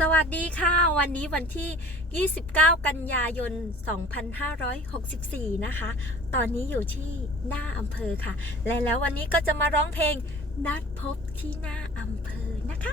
สวัสดีค่ะ วันนี้วันที่ 29 กันยายน 2564 นะคะ ตอนนี้อยู่ที่หน้าอำเภอค่ะ และแล้ววันนี้ก็จะมาร้องเพลงนัดพบที่หน้าอำเภอนะคะ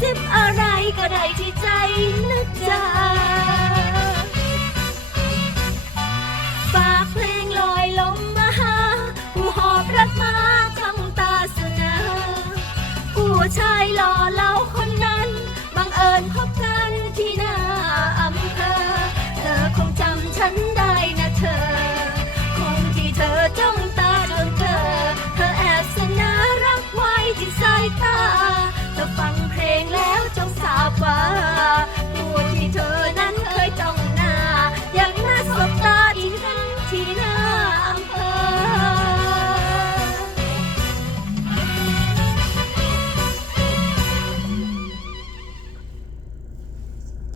ซิบอะไรก็ได้ที่ใจนึกจ๊าฝากเพลงลอยลมมาหา ผู้หอบรักมาคำตาสนาผู้ชายหล่อเลาคนนั้น บังเอิญพบกันที่หน้าอำเภอ เธอคงจำฉันได้